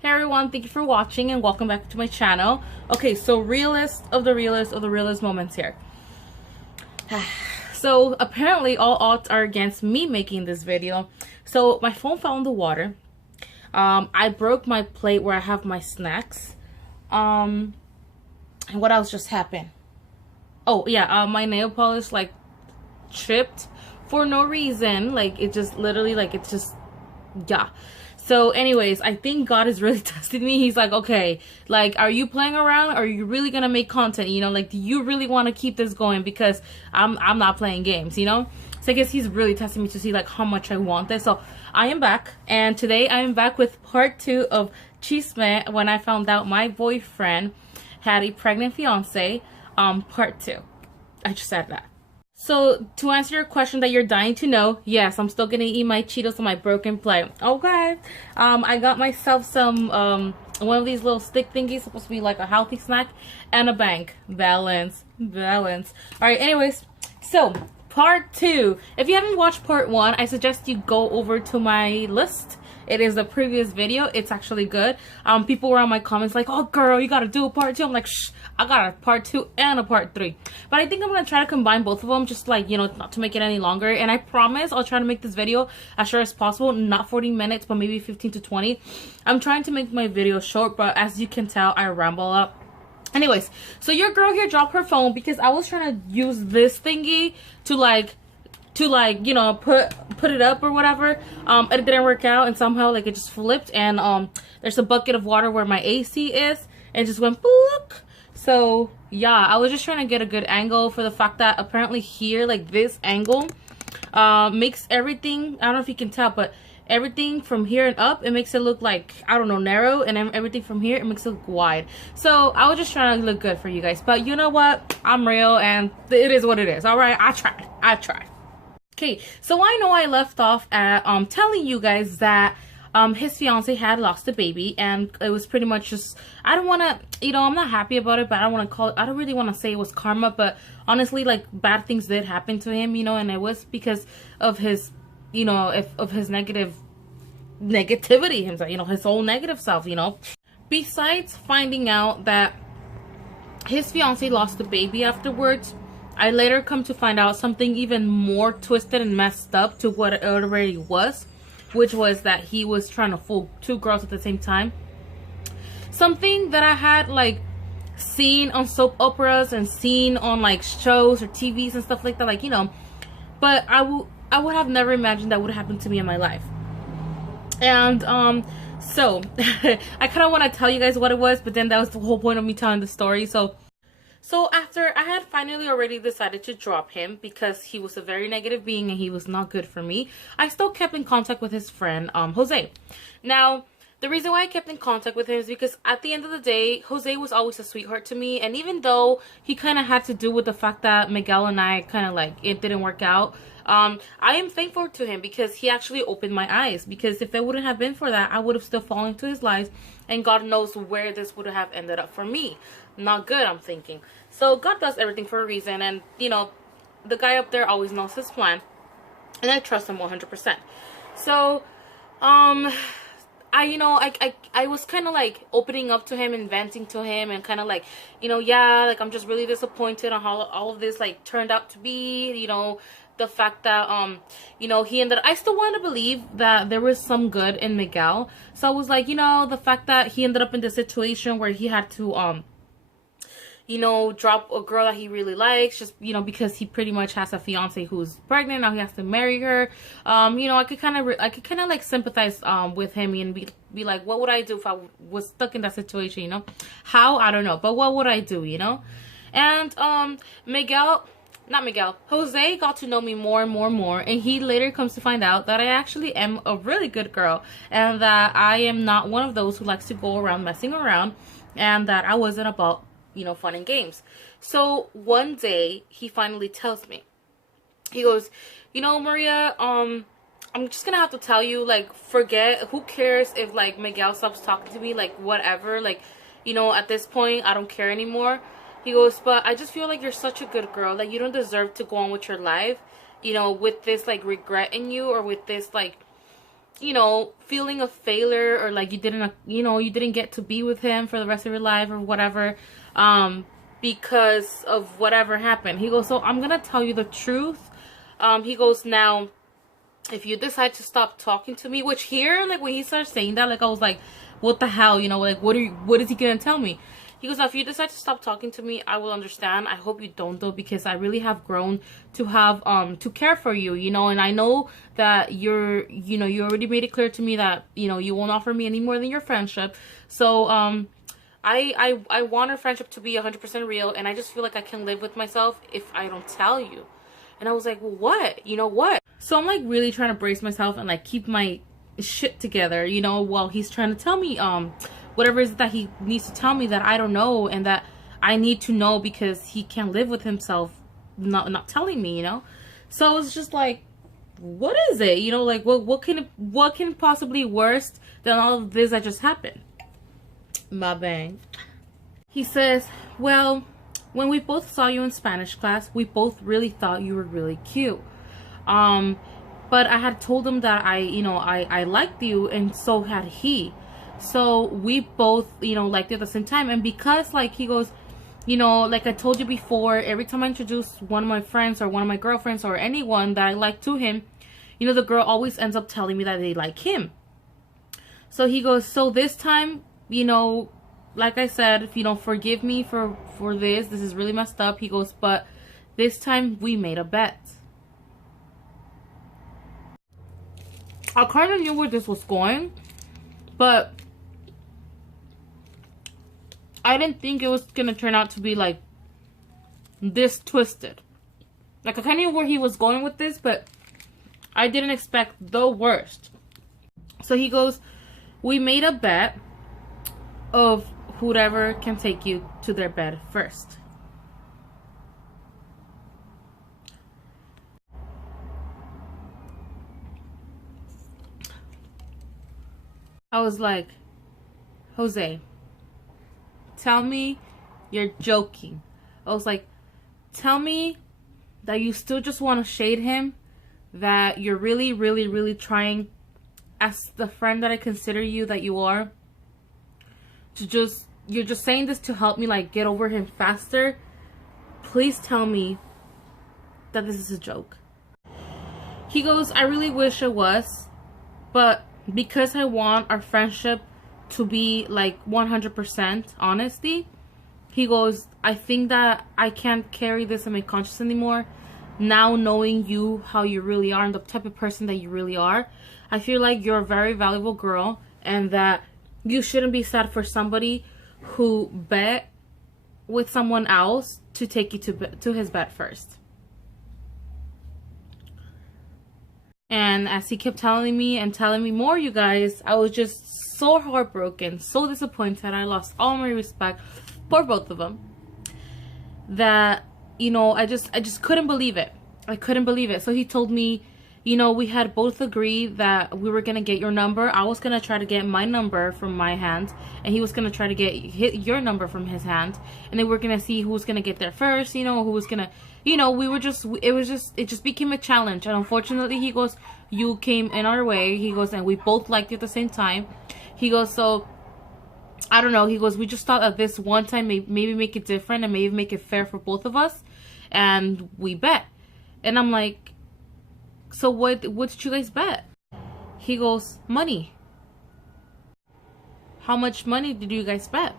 Hey everyone, thank you for watching and welcome back to my channel. Okay, so realist of the realist moments here. So apparently all odds are against me making this video. So my phone fell in the water. I broke my plate where I have my snacks. And what else just happened? Oh yeah, my nail polish like tripped for no reason. Like it just literally it's just yeah. So anyways, I think God is really testing me. He's like, okay, like, are you playing around or are you really gonna make content? You know, like, do you really want to keep this going? Because I'm not playing games, you know? So I guess he's really testing me to see like how much I want this. So I am back, and today I am back with part 2 of Chisme when I found out my boyfriend had a pregnant fiance. Part 2. I just said that. So, to answer your question that you're dying to know, yes, I'm still gonna eat my Cheetos on my broken plate. Okay. I got myself some, one of these little stick thingies, supposed to be like a healthy snack, and a bank. Balance. Balance. Alright, anyways, so, part 2. If you haven't watched part 1, I suggest you go over to my list. It is the previous video. It's actually good. People were on my comments like, oh girl, you gotta do a part 2. I'm like, shh, I got a part 2 and a part 3. But I think I'm gonna try to combine both of them, just like, you know, not to make it any longer. And I promise I'll try to make this video as short as possible. Not 40 minutes, but maybe 15 to 20. I'm trying to make my video short, but as you can tell, I ramble up. Anyways, so your girl here dropped her phone because I was trying to use this thingy to like you know put it up or whatever. It didn't work out, and somehow like it just flipped, and there's a bucket of water where my AC is, and it just went bloop. So yeah, I was just trying to get a good angle for the fact that apparently here, like this angle makes everything, I don't know if you can tell, but everything from here and up, it makes it look like, I don't know, narrow, and then everything from here, it makes it look wide. So I was just trying to look good for you guys, but you know what, I'm real, and it is what it is. All right, I tried. Okay, so I know I left off at telling you guys that his fiance had lost a baby, and it was pretty much just, I don't want to, you know, I'm not happy about it, but I don't want to call it, I don't really want to say it was karma, but honestly, like, bad things did happen to him, you know, and it was because of his, you know, of his negativity himself, you know, his whole negative self, you know. Besides finding out that his fiance lost the baby afterwards, I later come to find out something even more twisted and messed up to what it already was, which was that he was trying to fool 2 girls at the same time. Something that I had like seen on soap operas and seen on like shows or TVs and stuff like that, like, you know, but I would have never imagined that would happen to me in my life. And so I kind of want to tell you guys what it was, but then that was the whole point of me telling the story. So after I had finally already decided to drop him because he was a very negative being and he was not good for me, I still kept in contact with his friend, Jose. Now, the reason why I kept in contact with him is because at the end of the day, Jose was always a sweetheart to me. And even though he kind of had to do with the fact that Miguel and I kind of like, it didn't work out, I am thankful to him because he actually opened my eyes. Because if it wouldn't have been for that, I would have still fallen into his lies. And God knows where this would have ended up for me. Not good, I'm thinking. So God does everything for a reason. And, you know, the guy up there always knows his plan. And I trust him 100%. So, I was kind of like opening up to him and venting to him and kind of like, you know, yeah, like I'm just really disappointed on how all of this like turned out to be, you know, the fact that, you know, I still want to believe that there was some good in Miguel. So I was like, you know, the fact that he ended up in the situation where he had to, you know, drop a girl that he really likes, just, you know, because he pretty much has a fiance who's pregnant. Now he has to marry her. You know, I could kind of like sympathize with him and be like, what would I do if I was stuck in that situation, you know? How? I don't know. But what would I do, you know? And Jose got to know me more and more, and he later comes to find out that I actually am a really good girl, and that I am not one of those who likes to go around messing around, and that I wasn't about, you know, fun and games. So one day he finally tells me, he goes, you know, Maria, I'm just gonna have to tell you, like, forget, who cares if like Miguel stops talking to me, like whatever, like, you know, at this point I don't care anymore. He goes, but I just feel like you're such a good girl, like you don't deserve to go on with your life, you know, with this like regret in you, or with this like you know, feeling a failure, or like you didn't, you know, you didn't get to be with him for the rest of your life or whatever, because of whatever happened. He goes, so I'm gonna tell you the truth. He goes, now, if you decide to stop talking to me, which here, like when he started saying that, like I was like, what the hell, you know, like what is he gonna tell me? He goes, now, if you decide to stop talking to me, I will understand. I hope you don't, though, because I really have grown to have, to care for you, you know, and I know that you're, you know, you already made it clear to me that, you know, you won't offer me any more than your friendship. So, I want our friendship to be 100% real, and I just feel like I can live with myself if I don't tell you. And I was like, well, what? You know what? So I'm like really trying to brace myself and like keep my shit together, you know, while he's trying to tell me, whatever it is that he needs to tell me that I don't know and that I need to know, because he can't live with himself not telling me, you know. So it's just like, what is it, you know, like what can possibly worse than all of this that just happened? My bang. He says, well, when we both saw you in Spanish class, we both really thought you were really cute, but I had told him that I liked you, and so had he. So we both, you know, liked you at the same time. And because, like, he goes, you know, like I told you before, every time I introduce one of my friends or one of my girlfriends or anyone that I like to him, you know, the girl always ends up telling me that they like him. So he goes, so this time, you know, like I said, if you don't forgive me for this is really messed up. He goes, but this time we made a bet. I kind of knew where this was going, but I didn't think it was gonna turn out to be like this twisted. Like, I kind of knew where he was going with this, but I didn't expect the worst. So he goes, we made a bet of whoever can take you to their bed first. I was like, Jose, tell me you're joking. I was like, tell me that you still just want to shade him, that you're really, really, really trying, as the friend that I consider you that you are, to just, you're just saying this to help me like get over him faster. Please tell me that this is a joke. He goes, I really wish it was, but because I want our friendship to be like 100% honesty, he goes, I think that I can't carry this in my conscience anymore. Now knowing you, how you really are, and the type of person that you really are, I feel like you're a very valuable girl, and that you shouldn't be sad for somebody who bet with someone else to take you to his bed first. And as he kept telling me and telling me more, you guys, I was just so heartbroken, so disappointed. I lost all my respect for both of them. That, you know, I just couldn't believe it. I couldn't believe it. So he told me, you know, we had both agreed that we were gonna get your number. I was gonna try to get my number from my hand, and he was gonna try to get your number from his hand, and then we're gonna see who was gonna get there first. You know, who was gonna, you know, it just became a challenge. And unfortunately, he goes, you came in our way. He goes, and we both liked you at the same time. He goes, so I don't know. He goes, we just thought that this one time maybe make it different and maybe make it fair for both of us, and we bet. And I'm like, so what did you guys bet? He goes, money. How much money did you guys bet?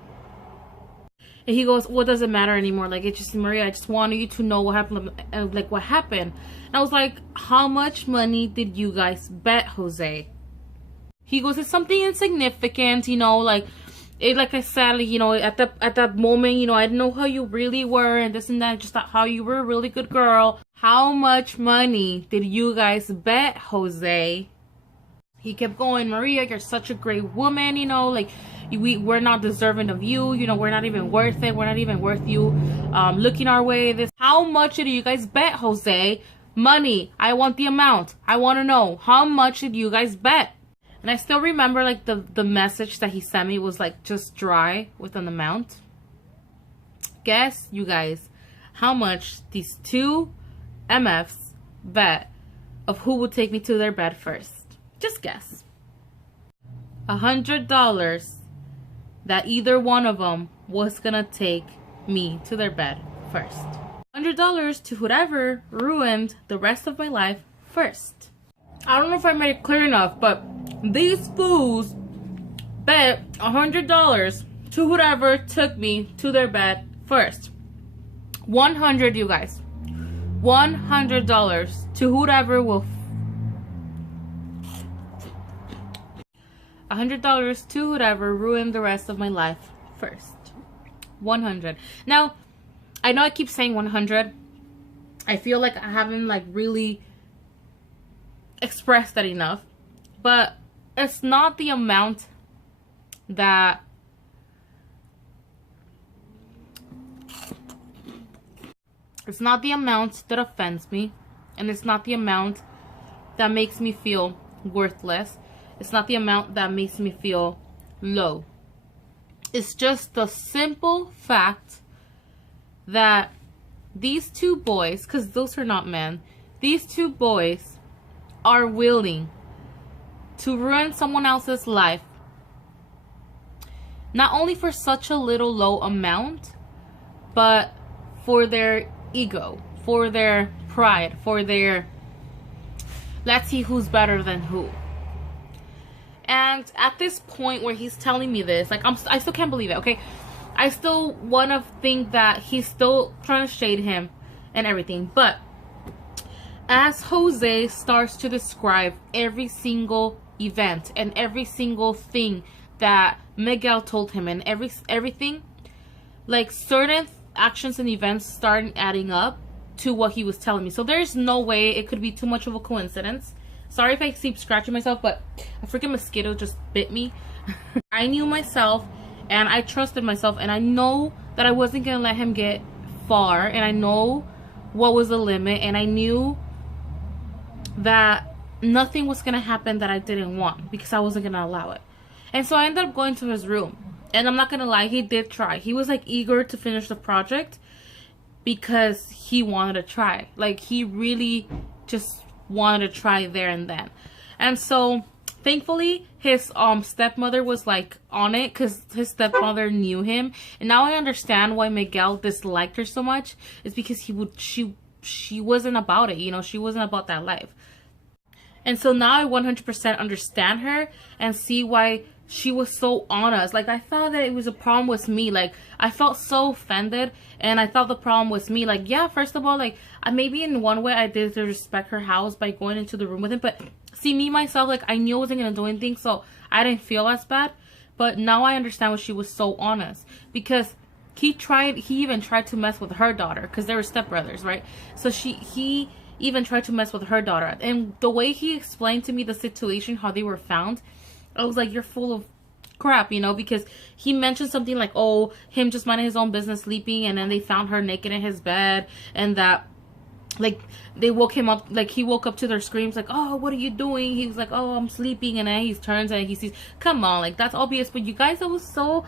And he goes, well, it doesn't matter anymore. Like, it's just, Maria, I just wanted you to know what happened. Like, what happened? And I was like, how much money did you guys bet, Jose? He goes, it's something insignificant, you know, like, like I said, like, you know, at that moment, you know, I didn't know how you really were and this and that. I just thought how you were a really good girl. How much money did you guys bet, Jose? He kept going, Maria, you're such a great woman, you know, like, we're not deserving of you, you know, we're not even worth it, we're not even worth you looking our way. This, how much did you guys bet, Jose? Money, I want the amount. I want to know, how much did you guys bet? And I still remember, like, the message that he sent me was like just dry with an amount. Guess, you guys, how much these two MFs bet of who would take me to their bed first. Just guess. $100 that either one of them was gonna take me to their bed first. $100 to whoever ruined the rest of my life first. I don't know if I made it clear enough, but these fools bet $100 to whoever took me to their bed first. 100, you guys. $100 to whoever will. $100 to whoever ruined the rest of my life first. 100. Now, I know I keep saying 100. I feel like I haven't like really expressed that enough, but it's not the amount that offends me, and it's not the amount that makes me feel worthless. It's not the amount that makes me feel low. It's just the simple fact that these two boys, because those are not men, these two boys are willing to ruin someone else's life, not only for such a little low amount, but for their ego, for their pride, for their let's see who's better than who. And at this point where he's telling me this, like, I still can't believe it, okay? I still want to think that he's still trying to shade him and everything. But as Jose starts to describe every single event and every single thing that Miguel told him and everything, like, certain actions and events started adding up to what he was telling me. So there's no way it could be too much of a coincidence. Sorry if I keep scratching myself, but a freaking mosquito just bit me. I knew myself, and I trusted myself, and I know that I wasn't going to let him get far, and I know what was the limit, and I knew that nothing was going to happen that I didn't want, because I wasn't going to allow it. And so I ended up going to his room, and I'm not going to lie, he did try. He was like eager to finish the project because he wanted to try. Like, he really just wanted to try there and then. And so thankfully his stepmother was like on it, because his stepmother knew him, and now I understand why Miguel disliked her so much. It's because she wasn't about it, you know, she wasn't about that life. And so now I 100% understand her and see why she was so on us. Like, I thought that it was a problem with me. Like, I felt so offended, and I thought the problem was me. Like, yeah, first of all, like, maybe in one way I did to respect her house by going into the room with him, but see, me myself, like, I knew I wasn't gonna do anything, so I didn't feel as bad. But now I understand why she was so honest, because he even tried to mess with her daughter, because they were stepbrothers, right? So he even tried to mess with her daughter, and the way he explained to me the situation, how they were found, I was like, you're full of crap, you know, because he mentioned something like, oh, him just minding his own business, sleeping, and then they found her naked in his bed, and that, like, they woke him up, like, he woke up to their screams, like, oh, what are you doing? He was like, oh, I'm sleeping, and then he turns and he sees, come on, like, that's obvious. But you guys, I was so,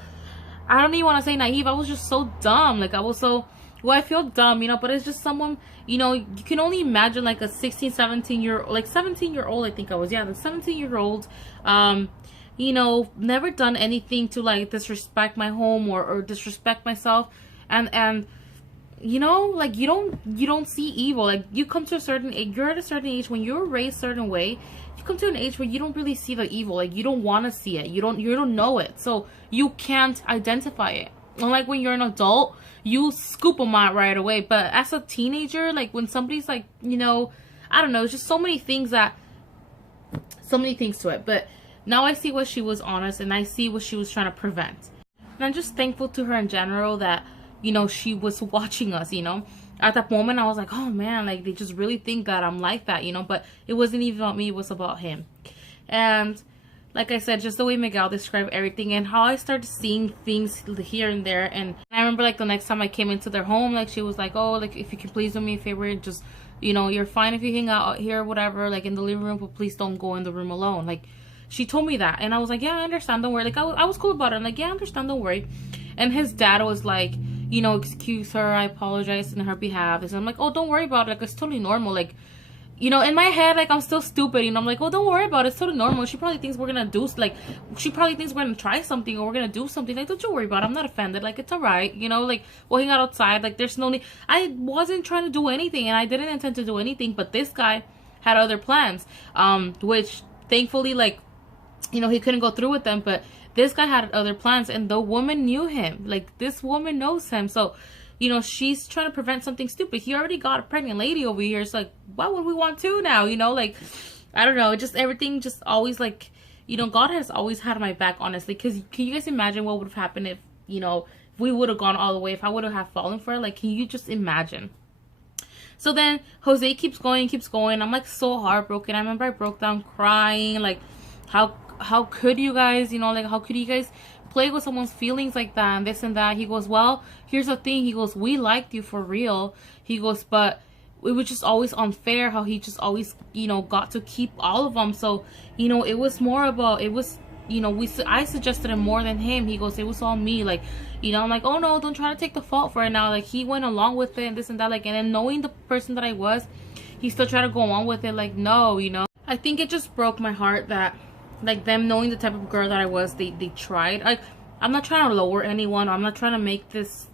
I don't even want to say naive, I was just so dumb. Like, I was so, well, I feel dumb, you know, but it's just someone, you know, you can only imagine, like, a 16, 17-year, like, 17-year-old, I think I was, yeah, the 17-year-old, you know, never done anything to, like, disrespect my home or disrespect myself, and you know, like, you don't see evil. Like, you come to a certain age, you're at a certain age, when you're raised a certain way, you come to an age where you don't really see the evil. Like, you don't want to see it, you don't know it, so you can't identify it. Unlike when you're an adult, you scoop them out right away. But as a teenager, like, when somebody's like, you know, I don't know, it's just so many things to it. But now I see what she was honest, and I see what she was trying to prevent. And I'm just thankful to her in general that, you know, she was watching us, you know. At that moment, I was like, oh man, like, they just really think that I'm like that, you know. But it wasn't even about me, it was about him. And like I said, just the way Miguel described everything, and how I started seeing things here and there. And I remember, like, the next time I came into their home, like, she was like, oh, like, if you can please do me a favor, just, you know, you're fine if you hang out here or whatever, like, in the living room, but please don't go in the room alone. Like, she told me that, and I was like, yeah, I understand, don't worry. Like, I was cool about it. I'm like, yeah, I understand, don't worry. And his dad was like, you know, excuse her, I apologize on her behalf. And I'm like, oh, don't worry about it, like, it's totally normal. Like, you know, in my head, like, I'm still stupid, you know, I'm like, oh, don't worry about it, it's totally normal. She probably thinks we're gonna do, like, she probably thinks we're gonna try something, or we're gonna do something. Like, don't you worry about it, I'm not offended, like, it's alright, you know, like, we'll hang out outside, like, there's no need. I wasn't trying to do anything, and I didn't intend to do anything, but this guy had other plans, which, thankfully, like, you know, he couldn't go through with them, but this guy had other plans, and the woman knew him. Like, this woman knows him, so, you know, she's trying to prevent something stupid. He already got a pregnant lady over here. It's like, why would we want to now? You know, like, I don't know. Just everything just always, like, you know, God has always had my back, honestly. Because can you guys imagine what would have happened if, you know, if we would have gone all the way, if I would have fallen for it? Like, can you just imagine? So then Jose keeps going. I'm, like, so heartbroken. I remember I broke down crying. Like, how could you guys, you know, like, how could you guys play with someone's feelings like that and this and that? He goes, well, here's the thing. He goes, we liked you for real. He goes, but it was just always unfair how he just always, you know, got to keep all of them. So, you know, it was more about, it was, you know, I suggested it more than him. He goes, it was all me. Like, you know, I'm like, oh no, don't try to take the fault for it now. Like, he went along with it and this and that. Like, and then knowing the person that I was, he still tried to go on with it. Like, no, you know, I think it just broke my heart that, like, them knowing the type of girl that I was, they tried. Like, I'm not trying to lower anyone. I'm not trying to make this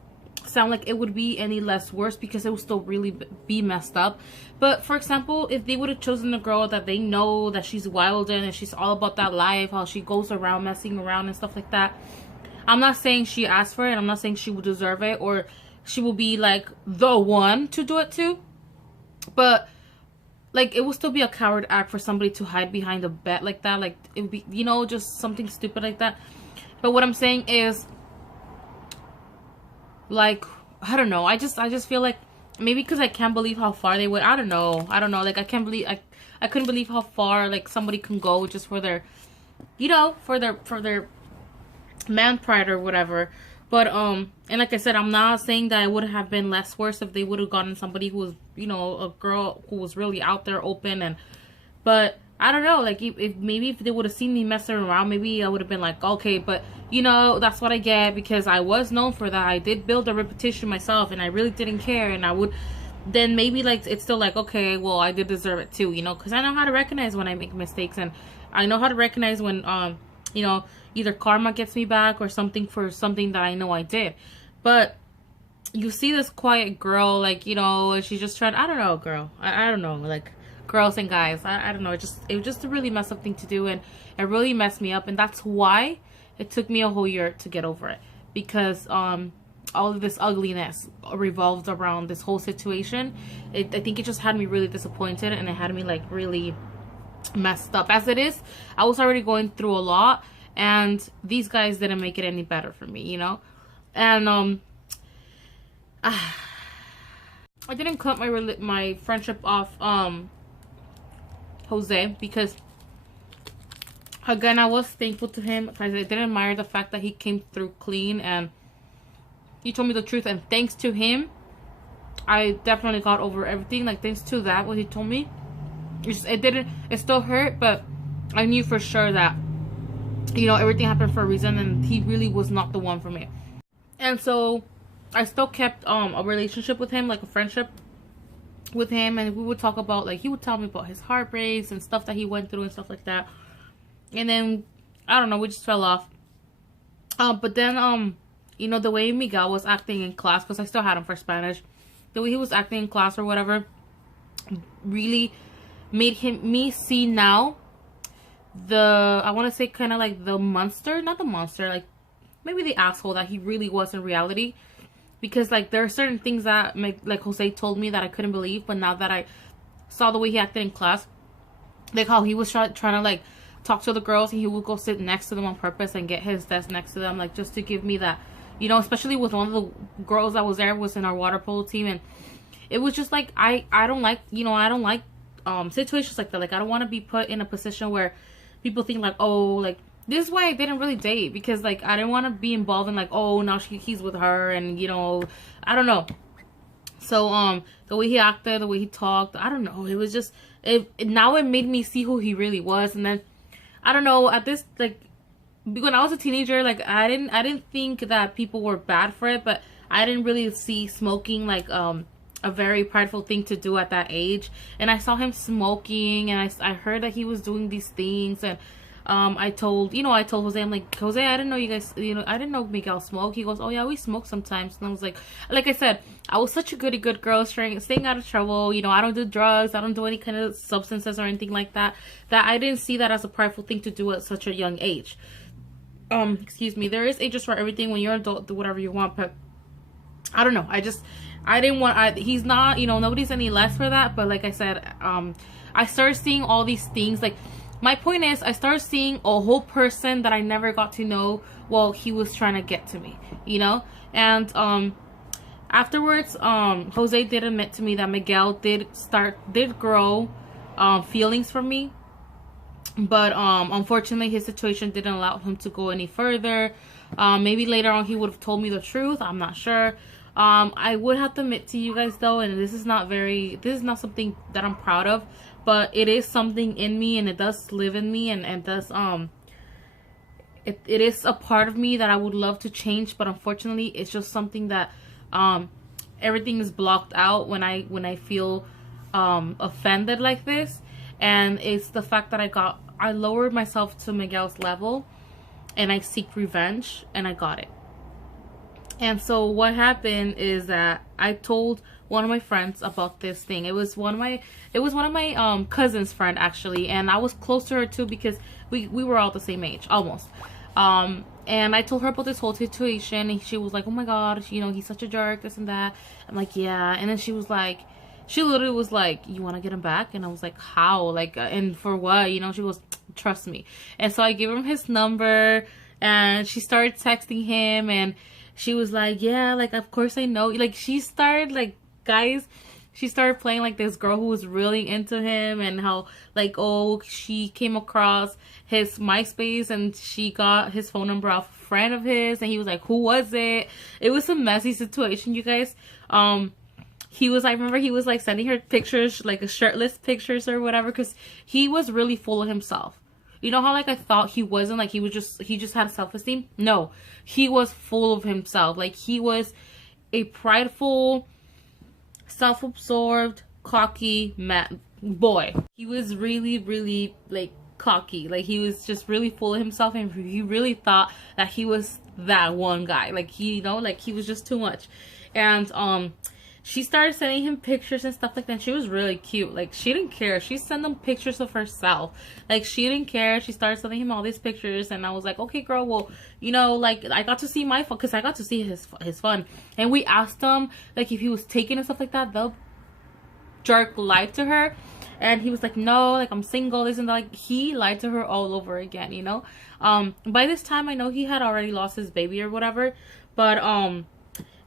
sound like it would be any less worse, because it would still really be messed up. But, for example, if they would have chosen a girl that they know that she's wild and she's all about that life, how she goes around messing around and stuff like that, I'm not saying she asked for it. I'm not saying she would deserve it, or she will be, like, the one to do it too. But, like, it would still be a coward act for somebody to hide behind a bed like that. Like, it would be, you know, just something stupid like that. But what I'm saying is, like, I don't know. I just feel like maybe because I can't believe how far they went. I don't know. Like, I can't believe, I couldn't believe how far, like, somebody can go just for their, you know, for their man pride or whatever. But, and like I said, I'm not saying that it would have been less worse if they would have gotten somebody who was, you know, a girl who was really out there, open, and, but, I don't know, like, if maybe if they would have seen me messing around, maybe I would have been like, okay, but, you know, that's what I get, because I was known for that. I did build a reputation myself, and I really didn't care, and I would, then maybe, like, it's still like, okay, well, I did deserve it too, you know, because I know how to recognize when I make mistakes, and I know how to recognize when, you know, either karma gets me back or something for something that I know I did. But you see this quiet girl, like, you know, and she's just trying, I don't know, girl, I don't know, like, girls and guys, I don't know, it was just a really messed up thing to do, and it really messed me up, and that's why it took me a whole year to get over it, because all of this ugliness revolved around this whole situation. I think it just had me really disappointed, and it had me, like, really messed up. As it is, I was already going through a lot, and these guys didn't make it any better for me, you know. And I didn't cut my friendship off Jose, because again, I was thankful to him, because I did admire the fact that he came through clean and he told me the truth, and thanks to him I definitely got over everything. Like, thanks to that, what he told me, it still hurt, but I knew for sure that, you know, everything happened for a reason, and he really was not the one for me. And so I still kept a relationship with him, like a friendship with him, and we would talk about, like, he would tell me about his heartbreaks and stuff that he went through and stuff like that. And then, I don't know, we just fell off. But then, you know, the way Miguel was acting in class, because I still had him for Spanish, the way he was acting in class or whatever really made me see now I want to say kind of like the monster, not the monster, like maybe the asshole that he really was in reality. Because, like, there are certain things that, like Jose told me that I couldn't believe, but now that I saw the way he acted in class, like how he was trying to, like, talk to the girls, and he would go sit next to them on purpose and get his desk next to them, like, just to give me that, you know, especially with one of the girls that was there, was in our water polo team, and it was just like, I don't like, you know, I don't like situations like that. Like, I don't want to be put in a position where people think, like, oh, like, this is why I didn't really date, because, like, I didn't want to be involved in, like, oh, now he's with her, and, you know, I don't know. So, the way he acted, the way he talked, I don't know, it was just, now it made me see who he really was. And then, I don't know, at this, like, when I was a teenager, like, I didn't think that people were bad for it, but I didn't really see smoking, like, a very prideful thing to do at that age. And I saw him smoking, and I heard that he was doing these things. And I told Jose, I'm like, Jose, I didn't know you guys, I didn't know Miguel smoked. He goes, oh yeah, we smoke sometimes. And I was like I said, I was such a good girl, staying out of trouble. I don't do drugs, I don't do any kind of substances or anything like that. That I didn't see that as a prideful thing to do at such a young age. Excuse me, there is ages for everything. When you're an adult, do whatever you want. But I don't know, I didn't want, he's not, nobody's any less for that. But like I said, I started seeing all these things. Like, my point is, I started seeing a whole person that I never got to know while he was trying to get to me, And afterwards, Jose did admit to me that Miguel did grow feelings for me. But unfortunately, his situation didn't allow him to go any further. Maybe later on he would have told me the truth, I'm not sure. I would have to admit to you guys though, and this is not something that I'm proud of, but it is something in me, and it does live in me, and does it is a part of me that I would love to change. But unfortunately, it's just something that everything is blocked out when I feel offended like this. And it's the fact that I lowered myself to Miguel's level, and I seek revenge, and I got it. And so what happened is that I told one of my friends about this thing. It was one of my cousin's friend, actually, and I was close to her too, because we were all the same age, almost. And I told her about this whole situation, and she was like, oh my god, he's such a jerk, this and that. I'm like, yeah. And then she literally was like, you want to get him back? And I was like, how? Like, and for what? She goes, trust me. And so I gave him his number, and she started texting him, and she was like, yeah, like, of course I know. Like, she started, like, guys, she started playing like this girl who was really into him, and how, like, oh, she came across his MySpace and she got his phone number off a friend of his, and he was like, who was it? It was a messy situation, you guys. I remember he was like sending her pictures, like shirtless pictures or whatever, because he was really full of himself. You know how, like, I thought he wasn't, like, he just had self-esteem? No, he was full of himself. Like, he was a prideful, self-absorbed, cocky boy. He was really, really, like, cocky. Like, he was just really full of himself, and he really thought that he was that one guy. Like, he was just too much. And, she started sending him pictures and stuff like that. She was really cute. Like, she didn't care. She sent him pictures of herself. Like, she didn't care. She started sending him all these pictures. And I was like, okay, girl, well, like, I got to see my fun. Because I got to see his fun. And we asked him, like, if he was taken and stuff like that. The jerk lied to her. And he was like, no, like, I'm single, this and that. Like, he lied to her all over again, By this time, I know he had already lost his baby or whatever. But,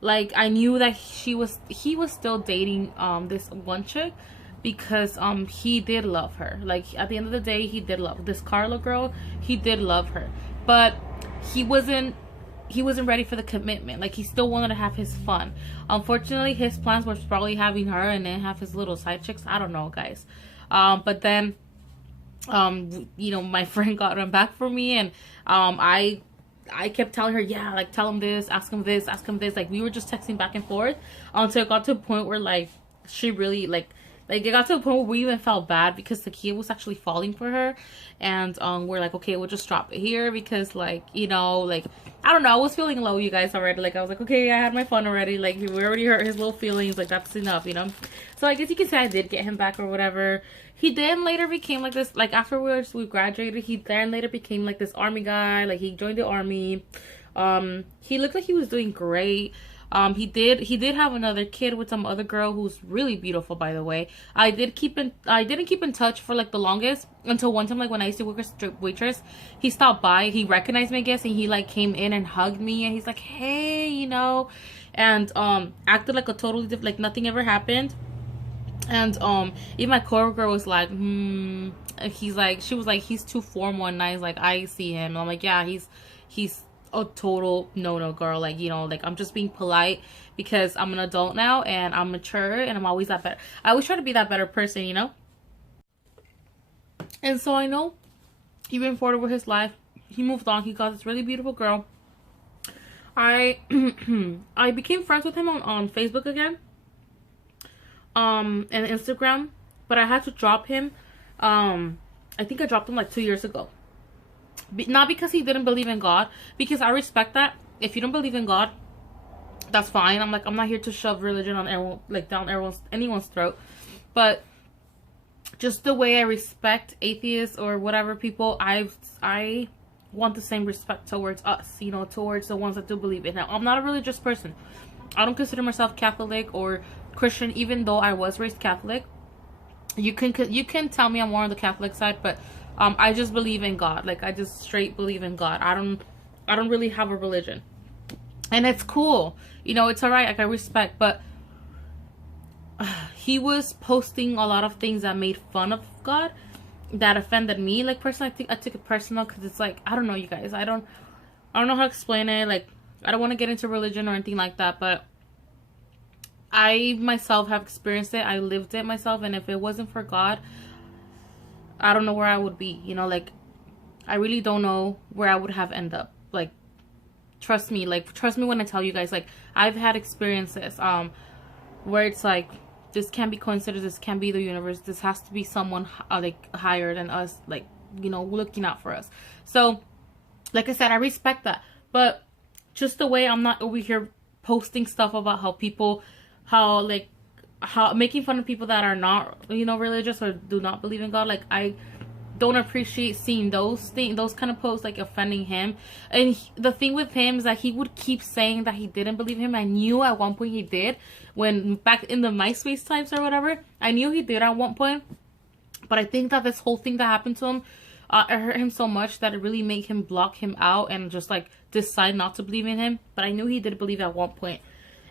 like, I knew that he was still dating this one chick, because he did love her. Like, at the end of the day, he did love this Carla girl. He did love her, but he wasn't ready for the commitment. Like, he still wanted to have his fun. Unfortunately, his plans were probably having her and then have his little side chicks. I don't know, guys. But then my friend got him back for me, and I kept telling her, yeah, like, tell him this, ask him this, ask him this. Like, we were just texting back and forth until it got to a point where, like, she really, like it got to a point where we even felt bad, because the kid was actually falling for her. And we're like, okay, we'll just drop it here, because, like, like, I don't know, I was feeling low, you guys, already. Like, I was like, okay, I had my fun already. Like, we already hurt his little feelings. Like, that's enough, So I guess you can say I did get him back or whatever. He then later became like this, like, afterwards we graduated, he then later became like this army guy. Like, he joined the army. He looked like he was doing great. He did have another kid with some other girl who's really beautiful, by the way. I didn't keep in touch for, like, the longest, until one time, like, when I used to work as a waitress, he stopped by, he recognized me, I guess, and he, like, came in and hugged me, and he's like, hey, and acted like a totally different, like, nothing ever happened. And even my coworker was like, she was like, he's too formal and nice. Like, I see him, and I'm like, yeah, he's a total no girl. Like, like, I'm just being polite because I'm an adult now and I'm mature, and I'm always that better. I always try to be that better person, And so I know he went forward with his life. He moved on. He got this really beautiful girl. I became friends with him on Facebook again. and Instagram, but I had to drop him. I think I dropped him like 2 years ago. Not because he didn't believe in God, because I respect that. If you don't believe in God, that's fine. I'm not here to shove religion on everyone, like down anyone's throat. But just the way I respect atheists or whatever people, I want the same respect towards us, you know, towards the ones that do believe in it. I'm not a religious person. I don't consider myself Catholic or Christian, even though I was raised Catholic. You can tell me I'm more on the Catholic side, but I just believe in God. Like, I just straight believe in God. I don't really have a religion, and it's cool, you know, it's all right. Like, I respect, but he was posting a lot of things that made fun of God, that offended me. Like, personally, I took it personal, because it's like, I don't know, you guys, I don't know how to explain it. Like, I don't want to get into religion or anything like that, but I myself have experienced it. I lived it myself, and if it wasn't for God, I don't know where I would be, you know. Like, I really don't know where I would have ended up. Like, trust me when I tell you guys, like, I've had experiences where it's like, this can't be coincidence, this can't be the universe, this has to be someone like higher than us, like, you know, looking out for us. So, like I said, I respect that, but just the way I'm not over here posting stuff about how making fun of people that are not, you know, religious or do not believe in God. Like, I don't appreciate seeing those kind of posts, like, offending him. And the thing with him is that he would keep saying that he didn't believe him. I knew at one point he did, when back in the MySpace times or whatever, I knew he did at one point. But I think that this whole thing that happened to him, it hurt him so much that it really made him block him out and just, like, decide not to believe in him. But I knew he did believe at one point.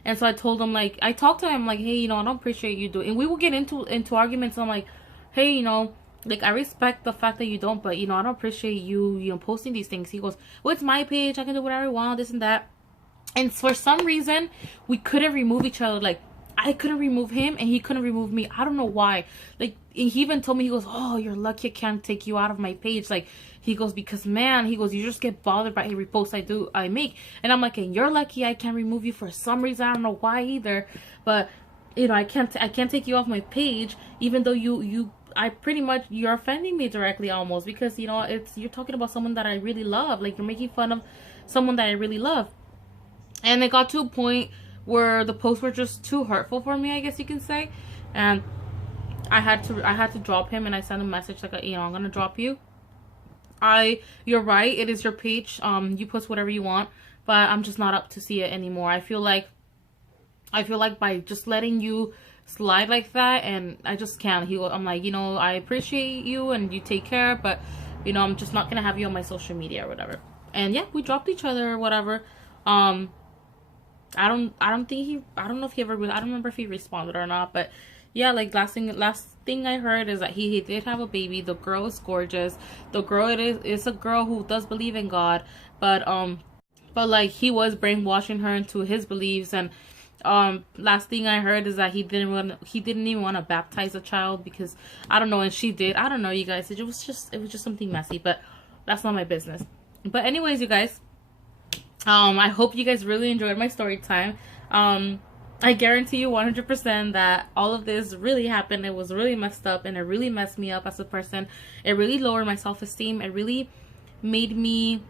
And so I told him, like, I talked to him, like, hey, you know, I don't appreciate you doing, and we will get into arguments. And I'm like, hey, you know, like, I respect the fact that you don't, but, you know, I don't appreciate you know, posting these things. He goes, well, it's my page, I can do whatever I want, this and that. And for some reason, we couldn't remove each other. Like, I couldn't remove him, and he couldn't remove me. I don't know why. Like, he even told me, he goes, oh, you're lucky I can't take you out of my page. Like, he goes, because, man, he goes, you just get bothered by every post I make. And I'm like, and you're lucky I can't remove you for some reason. I don't know why either. But, you know, I can't take you off my page, even though you're offending me directly almost, because, you know, you're talking about someone that I really love. Like, you're making fun of someone that I really love. And it got to a point where the posts were just too hurtful for me, I guess you can say. And I had to drop him, and I sent a message like, you know, I'm gonna drop you. You're right, it is your page. You post whatever you want, but I'm just not up to see it anymore. I feel like by just letting you slide like that, and I just can't. I'm like, you know, I appreciate you and you take care, but, you know, I'm just not gonna have you on my social media or whatever. And yeah, we dropped each other or whatever. I don't know if he ever, I don't remember if he responded or not, but yeah, like, last thing I heard is that he did have a baby. The girl is gorgeous. The girl is a girl who does believe in God, but like, he was brainwashing her into his beliefs. And last thing I heard is that he didn't even want to baptize a child, because I don't know, and she did. I don't know, you guys. It was just something messy, but that's not my business. But anyways, you guys, I hope you guys really enjoyed my story time. I guarantee you 100% that all of this really happened. It was really messed up, and it really messed me up as a person. It really lowered my self-esteem. It really made me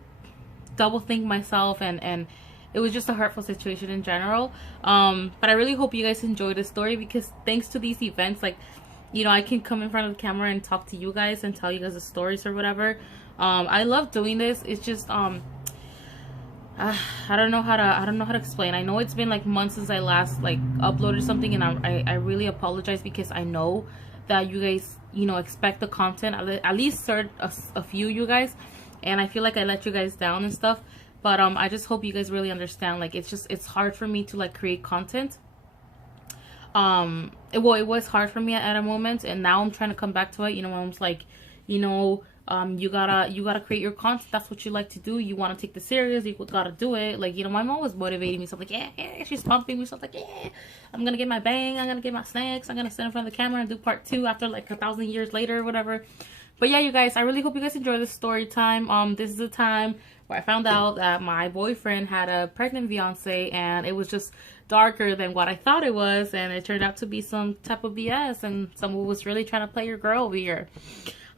double think myself, and it was just a hurtful situation in general. But I really hope you guys enjoyed this story, because thanks to these events, like, you know, I can come in front of the camera and talk to you guys and tell you guys the stories or whatever. I love doing this. It's just I don't know how to explain. I know it's been like months since I last like uploaded something, and I really apologize, because I know that you guys, you know, expect the content, at least a few you guys, and I feel like I let you guys down and stuff. But I just hope you guys really understand. Like, it's hard for me to like create content. It was hard for me at a moment, and now I'm trying to come back to it. You know, I'm just like, you know, you gotta create your content. That's what you like to do. You want to take this serious, you gotta do it. Like, you know, my mom was motivating me, so I'm like, yeah, she's pumping me, so I'm like, yeah, I'm gonna get my bang, I'm gonna get my snacks, I'm gonna sit in front of the camera and do part 2 after like 1,000 years later or whatever. But yeah, you guys, I really hope you guys enjoy this story time. This is the time where I found out that my boyfriend had a pregnant fiance, and it was just darker than what I thought it was, and it turned out to be some type of BS, and someone was really trying to play your girl over here.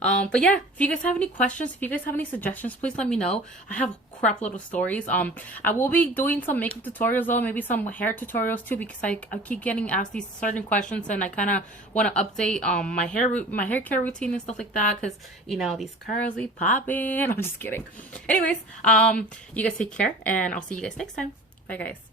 But yeah, if you guys have any questions, if you guys have any suggestions, please let me know. I have a crap load of stories. I will be doing some makeup tutorials though, maybe some hair tutorials too, because I keep getting asked these certain questions, and I kind of want to update my hair care routine and stuff like that, because you know, these curls be popping. I'm just kidding. Anyways, you guys take care, and I'll see you guys next time. Bye guys.